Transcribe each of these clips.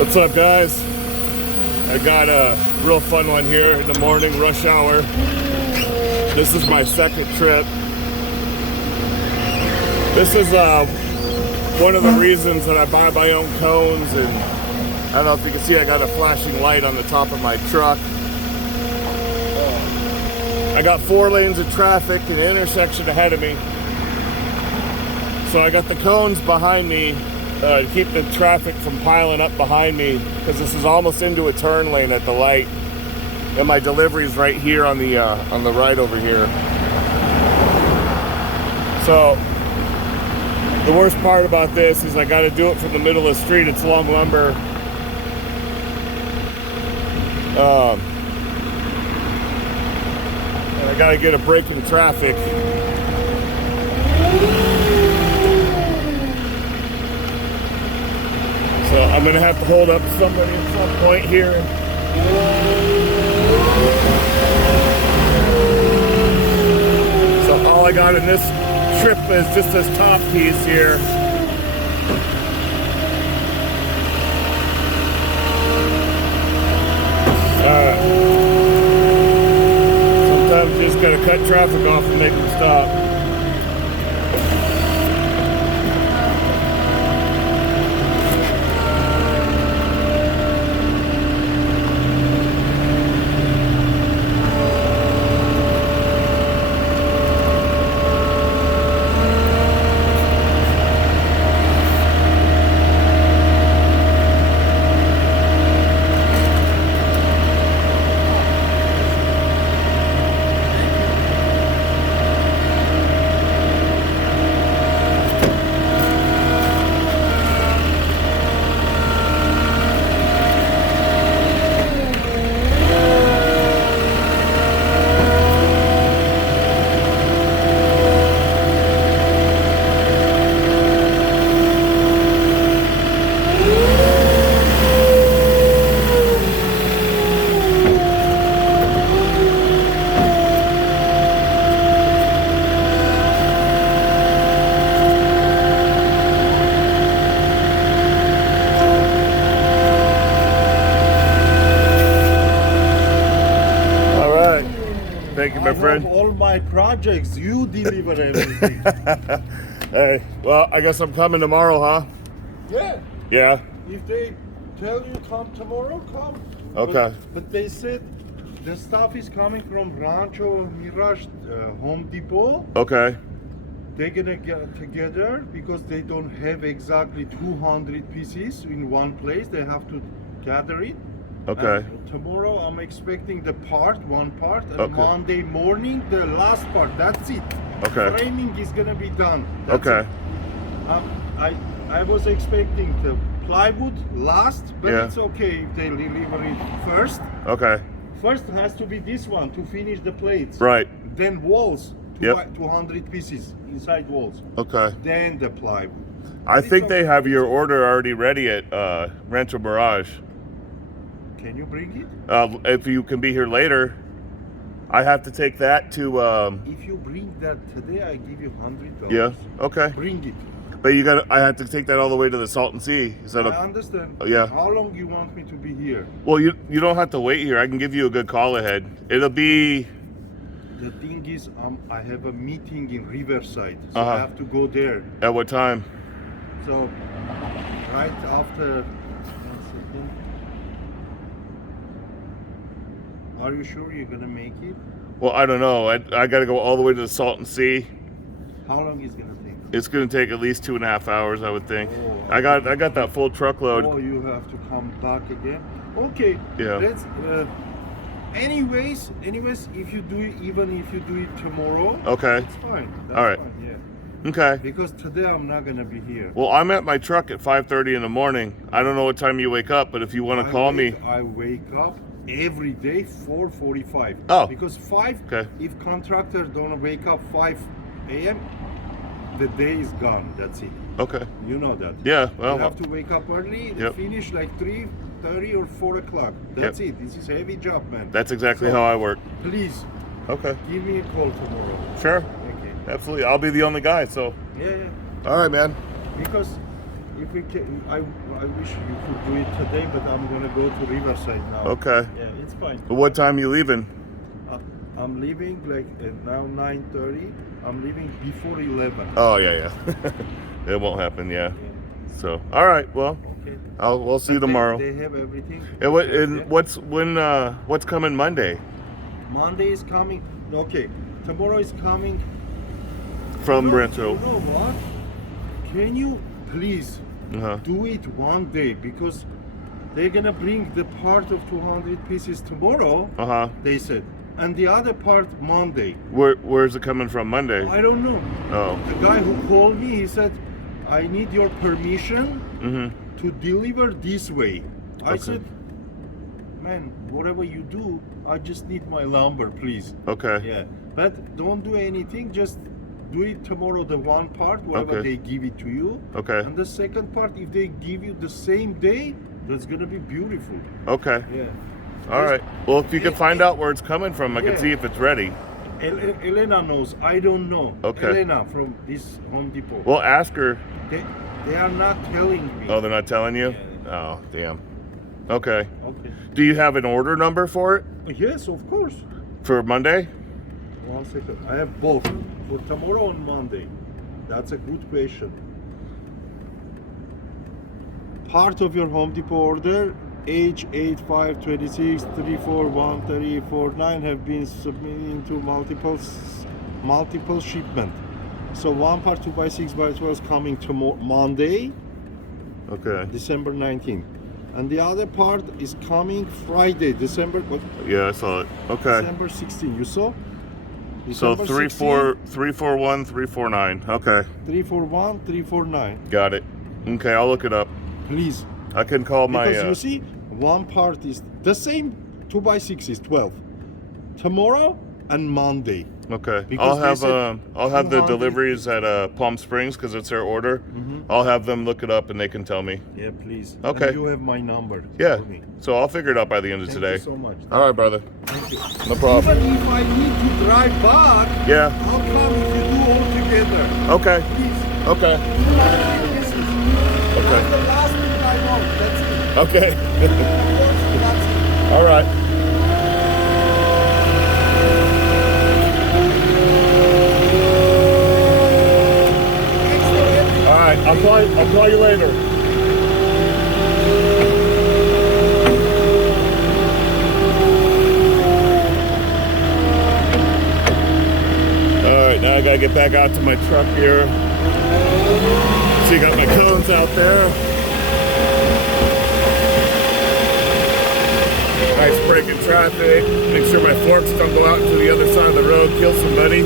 What's up, guys? I got a real fun one here in the morning, rush hour. This is my second trip. This is one of the reasons that I buy my own cones, and I don't know if you can see I got a flashing light on the top of my truck. I got 4 lanes of traffic and an intersection ahead of me. So I got the cones behind me to keep the traffic from piling up behind me, because this is almost into a turn lane at the light, and my delivery is right here on the right over here. So the worst part about this is I got to do it from the middle of the street. It's long lumber. And I got to get a break in traffic. So I'm going to have to hold up somebody at some point here. So all I got in this trip is just this top piece here. Sometimes you just got to cut traffic off and make them stop. Thank you, my friend. All my projects, you deliver everything. Hey, well, I guess I'm coming tomorrow, huh? Yeah. Yeah? If they tell you come tomorrow, come. Okay. But they said the stuff is coming from Rancho Mirage Home Depot. Okay. They're gonna get together because they don't have exactly 200 pieces in one place. They have to gather it. Okay. And tomorrow I'm expecting the one part, and Okay. Monday morning the last part. That's it. Okay. Framing is gonna be done. That's Okay. it. I was expecting the plywood last, but Yeah. it's okay if they deliver it first. Okay. First has to be this one to finish the plates. Right. Then walls. Yep. 200 pieces inside walls. Okay. Then the plywood. I But think it's they okay. have your order already ready at Rancho Mirage. Can you bring it? If you can be here later, I have to take that to. If you bring that today, I give you $100. Yeah. Okay. Bring it. But you got. I have to take that all the way to the Salton Sea. Is that I understand. Yeah. How long you want me to be here? Well, you don't have to wait here. I can give you a good call ahead. It'll be. The thing is, I have a meeting in Riverside, so I have to go there. At what time? So, right after. 1 second. Are you sure you're gonna make it? Well, I don't know. I got to go all the way to the Salton Sea. How long is it gonna take? It's going to take at least 2.5 hours, I would think. Oh, I got that full truckload. Oh, you have to come back again. Okay. Yeah. Let's. Anyways, if you do it, even if you do it tomorrow, Okay. it's fine. That's All right. fine, yeah. Okay. Because today I'm not gonna be here. Well, I'm at my truck at 5:30 in the morning. I don't know what time you wake up, but if you want to call me. I wake up every day 4:45. Oh. Because 5. Okay. If contractors don't wake up 5 a.m., the day is gone. That's it. Okay. You know that. Yeah. You Well. have to wake up early. Yep. Finish like 3:30 or 4 o'clock. That's it. This is a heavy job, man. That's exactly So, how I work. Please Okay. give me a call tomorrow. Sure. Okay. Absolutely. I'll be the only guy. So. Yeah. All right, man. Because if we can, I wish you could do it today, but I'm gonna go to Riverside now. Okay. Yeah, it's fine. What time you leaving? I'm leaving like now 9:30. I'm leaving before 11. Oh yeah. It won't happen. Yeah. So all right. Well, Okay. we'll see you And tomorrow. They have everything. And what's coming Monday? Monday is coming. Okay. Tomorrow is coming. From You Rancho. know what? Can you please Uh-huh. do it one day, because they're gonna bring the part of 200 pieces tomorrow. Uh-huh. They said, and the other part Monday. Where's it coming from Monday? I don't know. Oh. The guy who called me, he said, I need your permission to deliver this way. I Okay. said, man, whatever you do, I just need my lumber, please. Okay. Yeah, but don't do anything. Just do it tomorrow. The one part, whatever Okay. they give it to you. Okay. And the second part, if they give you the same day, that's gonna be beautiful. Okay. Yeah. All right. Well, if you can find out where it's coming from, I can Yeah. see if it's ready. Elena knows. I don't know. Okay. Elena from this Home Depot. Well, ask her. They are not telling me. Oh, they're not telling you? Yeah. Oh, damn. Okay. Okay. Do you have an order number for it Yes, of course. for Monday? 1 second. I have both for tomorrow and Monday. That's a good question. Part of your Home Depot order, H8526 3413049, have been submitted into multiple shipment. So one part 2x6x12 is coming tomorrow, Monday, Okay. December 19th, and the other part is coming Friday, December what? Yeah, I saw it. Okay. December 16. You saw? So December 341 349. Okay. 341 349. Got it. Okay, I'll look it up. Please. I can call my Because you see, one part is the same. 2x6 is 12. Tomorrow and Monday. Okay. Because they said I'll have the 200. deliveries at Palm Springs because it's their order. I'll have them look it up and they can tell me. Yeah, please. Okay. And you have my number. Yeah. For me. So I'll figure it out by the end of Thank today. you so much. All right, brother. Thank you. No problem. Even if I need to drive back, Yeah. I'll come if you do all together. Okay. Please. Okay. This is Okay. that's the last thing I want. That's it. Okay. That's it. All right. Thanks for everything. All right. I'll call you later. All right. Now I gotta get back out to my truck here. See, got my cones out there. Nice break in traffic. Make sure my forks don't go out into the other side of the road, kill somebody.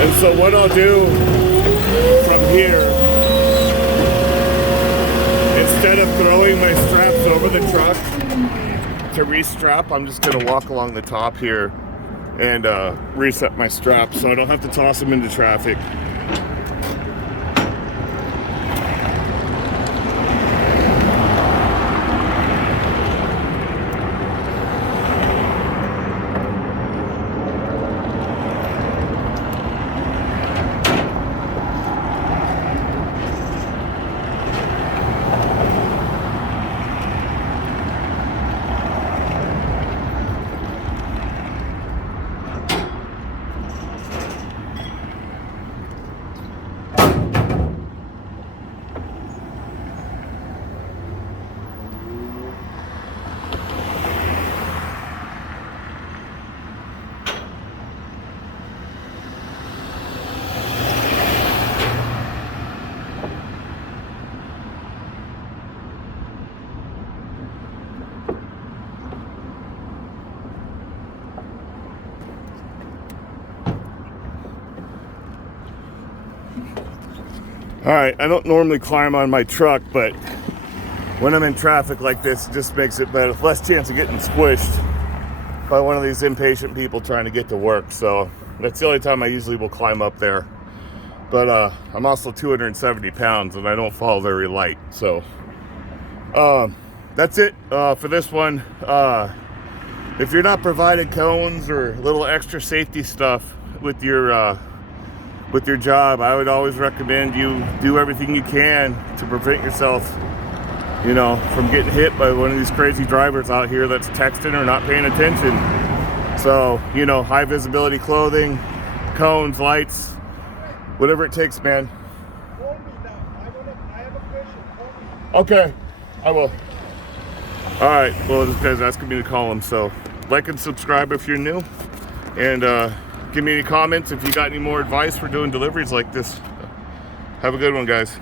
And so what I'll do from here, instead of throwing my straps over the truck to restrap, I'm just gonna walk along the top here and reset my straps so I don't have to toss them into traffic. All right, I don't normally climb on my truck, but when I'm in traffic like this, it just makes it better. Less chance of getting squished by one of these impatient people trying to get to work. So that's the only time I usually will climb up there. But I'm also 270 pounds and I don't fall very light. So that's it for this one. If you're not provided cones or little extra safety stuff with your with your job, I would always recommend you do everything you can to prevent yourself, you know, from getting hit by one of these crazy drivers out here that's texting or not paying attention. So, you know, high visibility clothing, cones, lights, whatever it takes, man. Call me now. I have a question. Call me. Okay, I will. All right, well, this guy's asking me to call him, so like and subscribe if you're new, and give me any comments if you got any more advice for doing deliveries like this. Have a good one, guys.